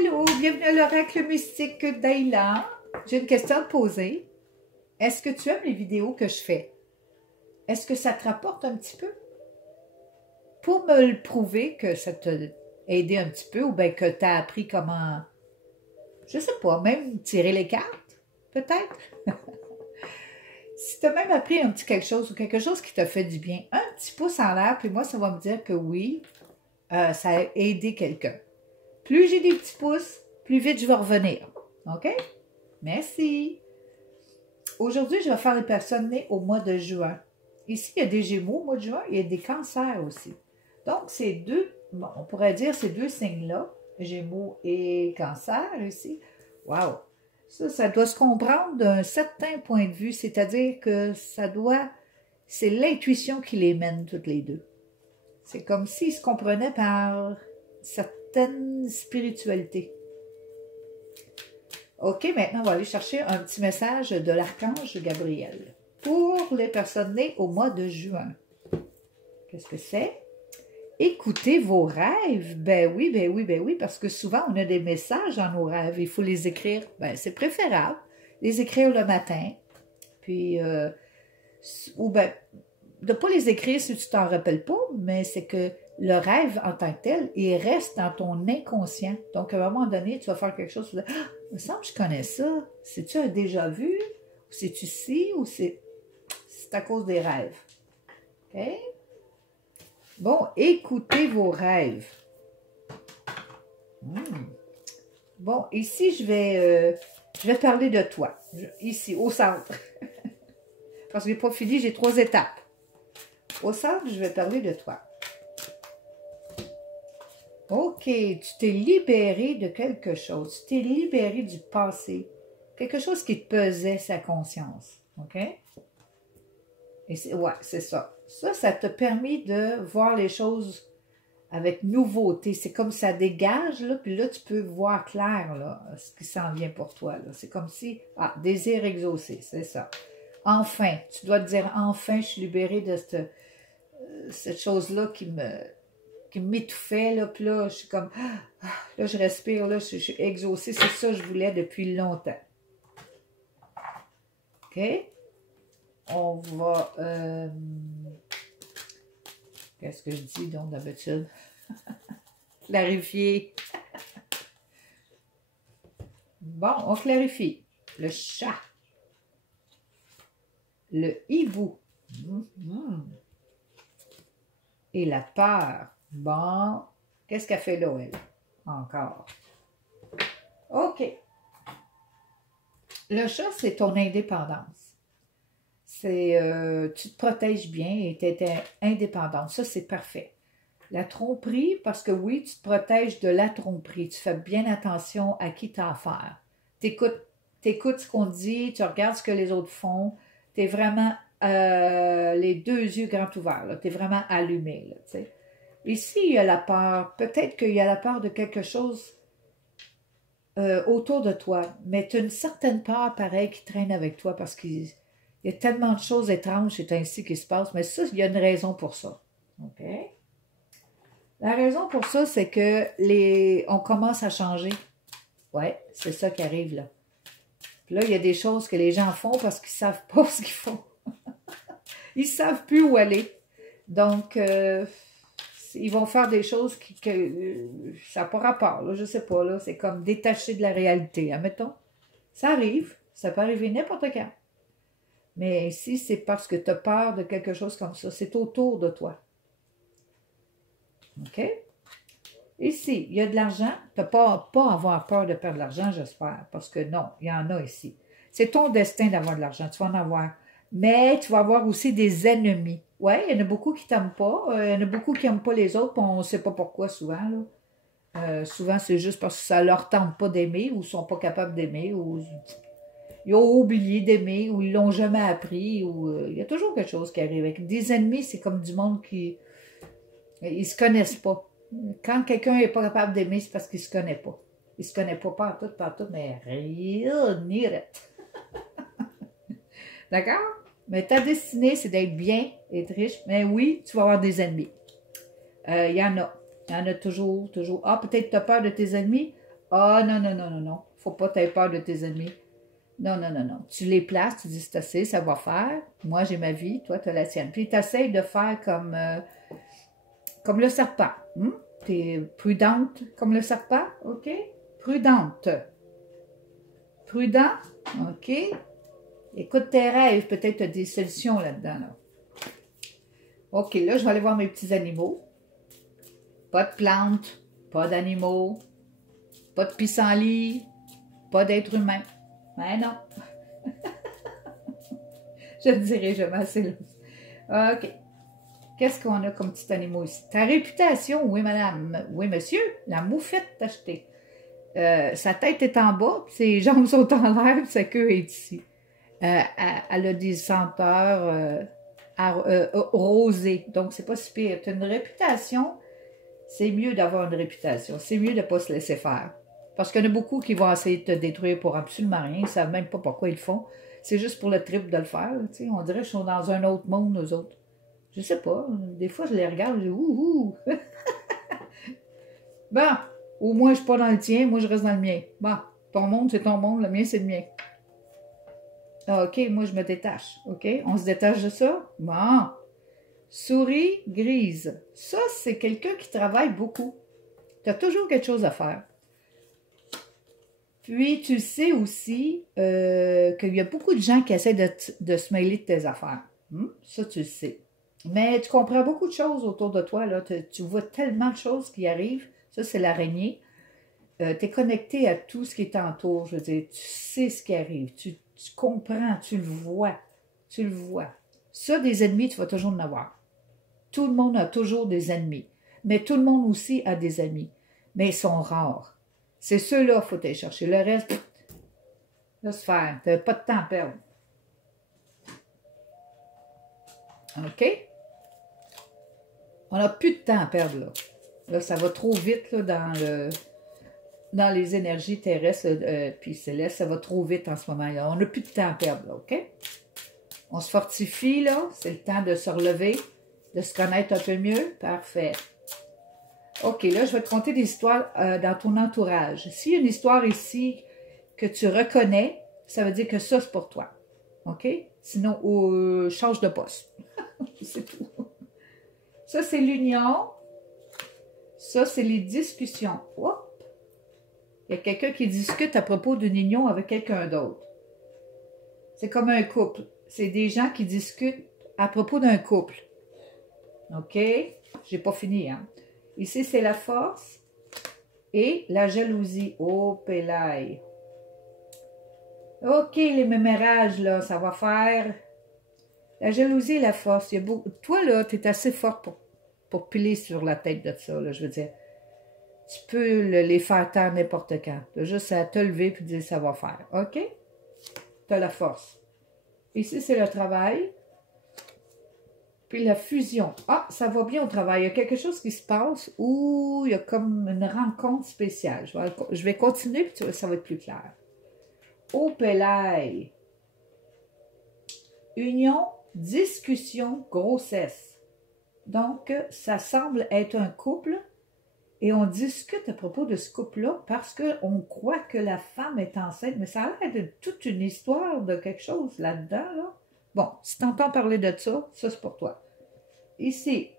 hello, bienvenue à l'oracle mystique d'Ayla. J'ai une question à te poser. Est-ce que tu aimes les vidéos que je fais? Est-ce que ça te rapporte un petit peu? Pour me le prouver que ça t'a aidé un petit peu ou bien que tu as appris comment, je sais pas, même tirer les cartes, peut-être? Si tu as même appris un petit quelque chose ou quelque chose qui t'a fait du bien, un petit pouce en l'air, puis moi, ça va me dire que oui, ça a aidé quelqu'un. Plus j'ai des petits pouces, plus vite je vais revenir. OK? Merci. Aujourd'hui, je vais faire les personnes nées au mois de juin. Ici, il y a des Gémeaux au mois de juin, il y a des cancers aussi. Donc, ces deux, bon, on pourrait dire ces deux signes-là, Gémeaux et Cancer ici. Wow! Ça doit se comprendre d'un certain point de vue, c'est-à-dire que c'est l'intuition qui les mène toutes les deux. C'est comme s'ils se comprenaient par certaines spiritualités. OK, maintenant, on va aller chercher un petit message de l'archange Gabriel pour les personnes nées au mois de juin. Qu'est-ce que c'est? Écoutez vos rêves. Ben oui, parce que souvent, on a des messages dans nos rêves. Il faut les écrire. Ben, c'est préférable. Les écrire le matin. Puis, ou ben, de ne pas les écrire si tu t'en rappelles pas, mais c'est que le rêve en tant que tel, il reste dans ton inconscient. Donc, à un moment donné, tu vas faire quelque chose, tu vas dire, ah, il me semble que je connais ça. C'est-tu un déjà vu? Ou c'est-tu ci? Ou c'est à cause des rêves? OK? Bon, écoutez vos rêves. Bon, ici, je vais parler de toi. Ici, au centre. Parce que je n'ai pas fini, j'ai 3 étapes. Au centre, je vais parler de toi. OK, tu t'es libéré de quelque chose. Tu t'es libéré du passé. Quelque chose qui te pesait sa conscience. OK? Et ouais, c'est ça. Ça t'a permis de voir les choses avec nouveauté. C'est comme ça dégage, là, puis là, tu peux voir clair, là, ce qui s'en vient pour toi. C'est comme si, désir exaucé, c'est ça. Enfin, tu dois te dire, enfin, je suis libérée de cette chose-là qui m'étouffait, là, puis là, je suis comme, là, je respire, là, je suis exaucée, c'est ça que je voulais depuis longtemps. OK? On va, qu'est-ce que je dis donc d'habitude? Clarifier. Bon, on clarifie. Le chat. Le hibou. Et la peur. Bon, qu'est-ce qu'elle fait là, elle? Encore. OK. Le chat, c'est ton indépendance. C'est, tu te protèges bien et tu es indépendante. Ça, c'est parfait. La tromperie, parce que oui, tu te protèges de la tromperie. Tu fais bien attention à qui tu as affaire. Tu écoutes ce qu'on dit, tu regardes ce que les autres font. Tu es vraiment les 2 yeux grands ouverts. Tu es vraiment allumé. Là, t'sais. Ici, il y a la peur. Peut-être qu'il y a la peur de quelque chose autour de toi. Mais tu as une certaine peur, pareil, qui traîne avec toi parce qu'il y a tellement de choses étranges, c'est ainsi qui se passe. Mais ça, il y a une raison pour ça. OK? La raison pour ça, c'est que on commence à changer. Ouais, c'est ça qui arrive là. Puis là, il y a des choses que les gens font parce qu'ils ne savent pas ce qu'ils font. Ils ne savent plus où aller. Donc, ils vont faire des choses ça n'a pas rapport. Là, je ne sais pas. Là, c'est comme détaché de la réalité. Admettons. Ça arrive. Ça peut arriver n'importe quand. Mais ici, c'est parce que tu as peur de quelque chose comme ça. C'est autour de toi. OK? Ici, il y a de l'argent. Tu n'as pas à avoir peur de perdre de l'argent, j'espère. Parce que non, il y en a ici. C'est ton destin d'avoir de l'argent. Tu vas en avoir. Mais tu vas avoir aussi des ennemis. Oui, il y en a beaucoup qui t'aiment pas. Il y en a beaucoup qui n'aiment pas les autres. Puis on ne sait pas pourquoi souvent. Là. Souvent, c'est juste parce que ça leur tente pas d'aimer ou ils ne sont pas capables d'aimer ou ils ont oublié d'aimer ou ils l'ont jamais appris. Ou il y a toujours quelque chose qui arrive. Avec des ennemis, c'est comme du monde qui... Ils se connaissent pas. Quand quelqu'un n'est pas capable d'aimer, c'est parce qu'il se connaît pas. Il se connaît pas partout, mais rien near it. D'accord? Mais ta destinée, c'est d'être bien, être riche. Mais oui, tu vas avoir des ennemis. Il y en a. Il y en a toujours. Ah, peut-être tu as peur de tes ennemis. Ah, non, non, non, non, non. Faut pas t'avoir peur de tes ennemis. Non, non, non, non. Tu les places, tu dis c'est assez, ça va faire. Moi, j'ai ma vie, toi, tu as la tienne. Puis, tu essaies de faire comme le serpent. Tu es prudente comme le serpent, OK? Prudente. Prudent, OK? Écoute tes rêves, peut-être tu as des solutions là-dedans. Là. OK, là, je vais aller voir mes petits animaux. Pas de plantes, pas d'animaux, pas de pissenlit, pas d'être humain. Mais non. Je dirais jamais assez là. OK. Qu'est-ce qu'on a comme petit animal ici? Ta réputation, oui madame, oui monsieur, la moufette t'a acheté. Sa tête est en bas, ses jambes sont en l'air, puis sa queue est ici. Elle a des senteurs rosées, donc c'est pas si pire. Tu as une réputation, c'est mieux d'avoir une réputation, c'est mieux de ne pas se laisser faire. Parce qu'il y en a beaucoup qui vont essayer de te détruire pour absolument rien, ils ne savent même pas pourquoi ils le font. C'est juste pour le trip de le faire. On dirait qu'ils sont dans un autre monde, nous autres. Je sais pas. Des fois, je les regarde, je dis ouh. Bon, au moins, je suis pas dans le tien, moi, je reste dans le mien. Bon, ton monde, c'est ton monde, le mien, c'est le mien. Ah, OK, moi, je me détache. OK, on se détache de ça? Bon. Souris grise. Ça, c'est quelqu'un qui travaille beaucoup. Tu as toujours quelque chose à faire. Puis, tu sais aussi qu'il y a beaucoup de gens qui essaient de se mêler de tes affaires. Ça, tu le sais. Mais tu comprends beaucoup de choses autour de toi. Là. Tu vois tellement de choses qui arrivent. Ça, c'est l'araignée. Tu es connecté à tout ce qui t'entoure. Je veux dire, tu sais ce qui arrive. Tu comprends, tu le vois. Tu le vois. Ça, des ennemis, tu vas toujours en avoir. Tout le monde a toujours des ennemis. Mais tout le monde aussi a des amis. Mais ils sont rares. C'est ceux-là qu'il faut aller chercher. Le reste, laisse faire. Tu n'as pas de temps à perdre. OK? On n'a plus de temps à perdre, là. Là, ça va trop vite, là, dans les énergies terrestres puis célestes. Ça va trop vite en ce moment, là. On n'a plus de temps à perdre, là, OK? On se fortifie, là. C'est le temps de se relever, de se connaître un peu mieux. Parfait. OK, là, je vais te conter des histoires dans ton entourage. S'il y a une histoire ici que tu reconnais, ça veut dire que ça, c'est pour toi. OK? Sinon, change de poste. C'est tout. Ça, c'est l'union. Ça, c'est les discussions. Hop! Il y a quelqu'un qui discute à propos d'une union avec quelqu'un d'autre. C'est comme un couple. C'est des gens qui discutent à propos d'un couple. OK? J'ai pas fini, hein? Ici, c'est la force et la jalousie. Oh, pélaille. OK, les mémérages, là, ça va faire... La jalousie et la force. Il y a beaucoup... Toi, là, tu es assez forte pour piler sur la tête de ça, là, je veux dire. Tu peux les faire taire n'importe quand. Tu as juste à te lever et dire ça va faire. OK? Tu as la force. Ici, c'est le travail. Puis la fusion. Ah, ça va bien au travail. Il y a quelque chose qui se passe où il y a comme une rencontre spéciale. Je vais continuer, puis ça va être plus clair. Au Pélaï. Union, discussion, grossesse. Donc, ça semble être un couple et on discute à propos de ce couple-là parce qu'on croit que la femme est enceinte. Mais ça a l'air de toute une histoire de quelque chose là-dedans, là. Bon, si tu entends parler de ça, ça c'est pour toi. Ici,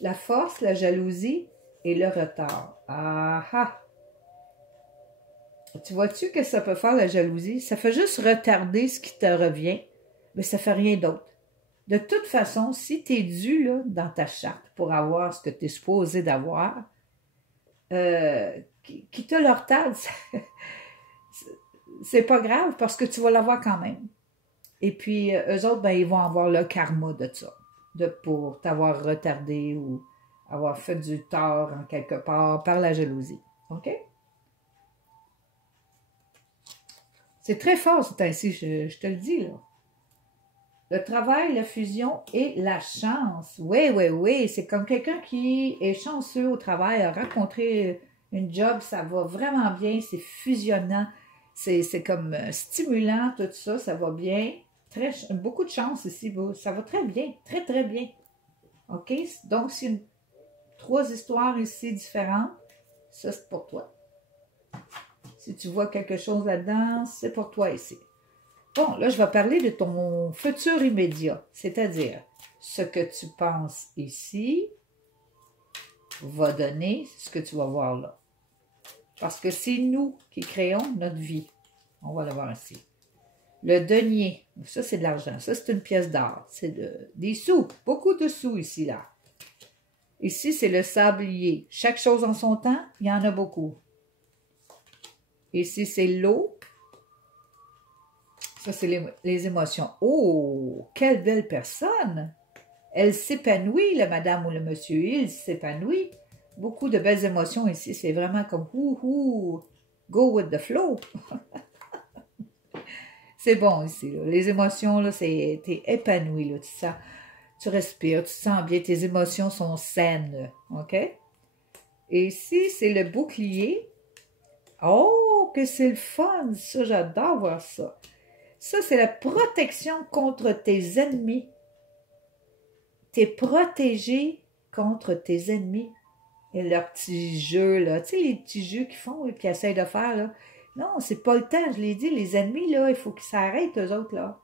la force, la jalousie et le retard. Ah ah! Tu vois-tu que ça peut faire la jalousie? Ça fait juste retarder ce qui te revient, mais ça fait rien d'autre. De toute façon, si tu es dû là, dans ta charte pour avoir ce que tu es supposé d'avoir, qui te le retarde, c'est pas grave parce que tu vas l'avoir quand même. Et puis, eux autres, ben, ils vont avoir le karma de ça, pour t'avoir retardé ou avoir fait du tort en quelque part par la jalousie. OK? C'est très fort, c'est ainsi, je te le dis, là. Le travail, la fusion et la chance. Oui, oui, oui, c'est comme quelqu'un qui est chanceux au travail, a rencontré une job, ça va vraiment bien, c'est fusionnant, c'est comme stimulant, tout ça, ça va bien. Beaucoup de chance ici, ça va très bien, très, très bien. OK? Donc, c'est 3 histoires ici différentes. Ça, c'est pour toi. Si tu vois quelque chose là-dedans, c'est pour toi ici. Bon, là, je vais parler de ton futur immédiat, c'est-à-dire ce que tu penses ici va donner ce que tu vas voir là. Parce que c'est nous qui créons notre vie. On va le voir ici. Le denier, ça c'est de l'argent, ça c'est une pièce d'or, c'est des sous, beaucoup de sous ici, là. Ici c'est le sablier, chaque chose en son temps, il y en a beaucoup. Ici c'est l'eau, ça c'est les émotions. Oh, quelle belle personne! Elle s'épanouit, la madame ou le monsieur, il s'épanouit. Beaucoup de belles émotions ici, c'est vraiment comme ouh, go with the flow. C'est bon ici, là. Les émotions, là, t'es épanoui, là, tu respires, tu te sens bien, tes émotions sont saines, OK? Et ici, c'est le bouclier. Oh, que c'est le fun, ça, j'adore voir ça. Ça, c'est la protection contre tes ennemis. T'es protégé contre tes ennemis. Et leurs petits jeux, là, tu sais, les petits jeux qu'ils font et qu'ils essayent de faire, là. Non, c'est pas le temps, je l'ai dit, les ennemis, là, il faut qu'ils s'arrêtent, eux autres, là.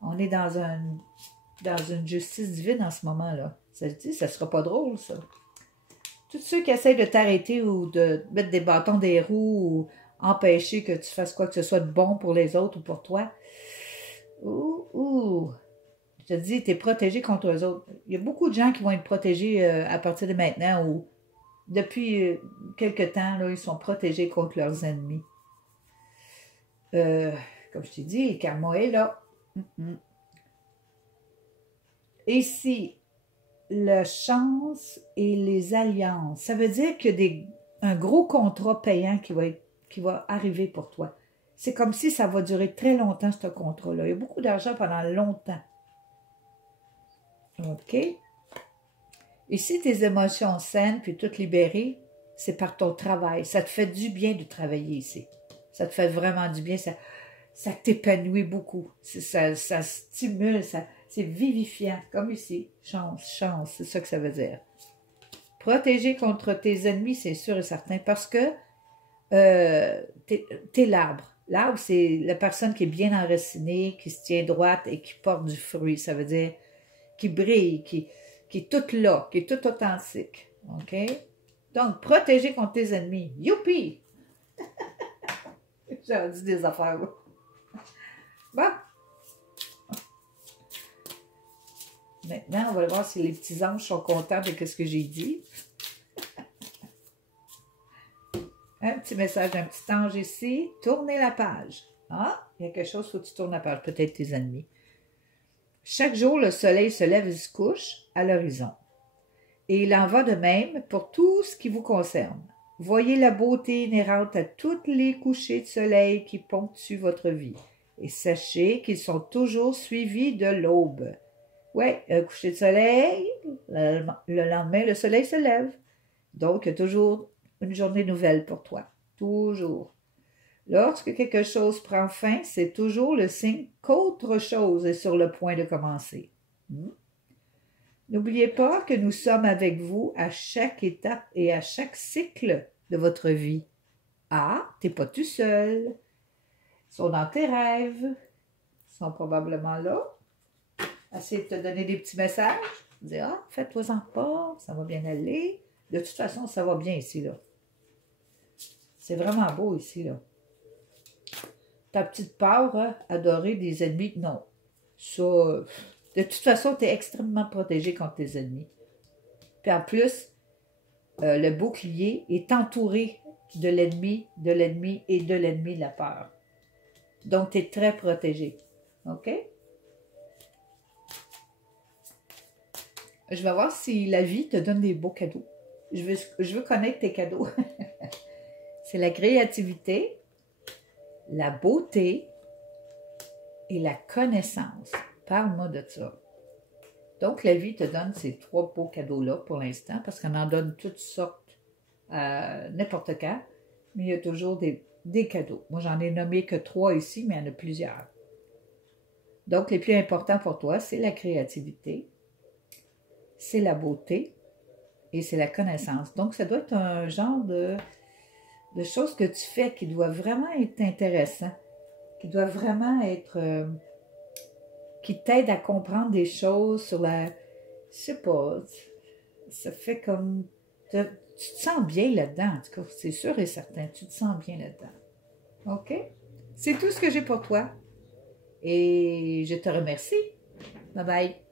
On est dans une justice divine en ce moment-là. Ça se dit, ça sera pas drôle, ça. Tous ceux qui essayent de t'arrêter ou de mettre des bâtons des roues ou empêcher que tu fasses quoi que ce soit de bon pour les autres ou pour toi, je te dis, tu es protégé contre eux autres. Il y a beaucoup de gens qui vont être protégés à partir de maintenant ou depuis quelque temps, là, ils sont protégés contre leurs ennemis. Comme je t'ai dit, le karma est là. Ici, la chance et les alliances. Ça veut dire qu'il y a un gros contrat payant qui va arriver pour toi. C'est comme si ça va durer très longtemps, ce contrat-là. Il y a beaucoup d'argent pendant longtemps. OK? Ici, tes émotions saines, puis toutes libérées, c'est par ton travail. Ça te fait du bien de travailler ici. Ça te fait vraiment du bien. Ça t'épanouit beaucoup. Ça stimule, c'est vivifiant. Comme ici. Chance, c'est ça que ça veut dire. Protéger contre tes ennemis, c'est sûr et certain, parce que t'es l'arbre. L'arbre, c'est la personne qui est bien enracinée, qui se tient droite et qui porte du fruit. Ça veut dire qui brille, qui est toute là, qui est toute authentique. OK? Donc, protéger contre tes ennemis. Youpi! J'ai dit des affaires. Bon. Maintenant, on va voir si les petits anges sont contents de ce que j'ai dit. Un petit message d'un petit ange ici. Tournez la page. Ah, il y a quelque chose, il faut que tu tournes la page. Peut-être tes ennemis. Chaque jour, le soleil se lève et se couche à l'horizon. Et il en va de même pour tout ce qui vous concerne. Voyez la beauté inhérente à tous les couchers de soleil qui ponctuent votre vie. Et sachez qu'ils sont toujours suivis de l'aube. Ouais, un coucher de soleil, le lendemain, le soleil se lève. Donc, il y a toujours une journée nouvelle pour toi. Toujours. Lorsque quelque chose prend fin, c'est toujours le signe qu'autre chose est sur le point de commencer. N'oubliez pas que nous sommes avec vous à chaque étape et à chaque cycle de votre vie. Ah, t'es pas tout seul. Ils sont dans tes rêves. Ils sont probablement là. Essayer de te donner des petits messages. Dire, ah, fais-toi-en pas, ça va bien aller. De toute façon, ça va bien ici, là. C'est vraiment beau ici, là. Ta petite peur, hein, adorer des ennemis, non. Ça, de toute façon, tu es extrêmement protégé contre tes ennemis. Puis en plus, le bouclier est entouré de l'ennemi et de l'ennemi de la peur. Donc, tu es très protégé. OK? Je vais voir si la vie te donne des beaux cadeaux. Je veux connaître tes cadeaux. C'est la créativité, la beauté et la connaissance. Parle-moi de ça. Donc, la vie te donne ces 3 beaux cadeaux-là pour l'instant, parce qu'on en donne toutes sortes n'importe quand, mais il y a toujours des cadeaux. Moi, j'en ai nommé que 3 ici, mais il y en a plusieurs. Donc, les plus importants pour toi, c'est la créativité, c'est la beauté et c'est la connaissance. Donc, ça doit être un genre de de choses que tu fais qui doivent vraiment être intéressantes, qui doivent vraiment être... qui t'aident à comprendre des choses sur la... Je sais pas, ça fait comme... Tu te sens bien là-dedans, en tout cas, c'est sûr et certain, tu te sens bien là-dedans. OK? C'est tout ce que j'ai pour toi. Et je te remercie. Bye bye.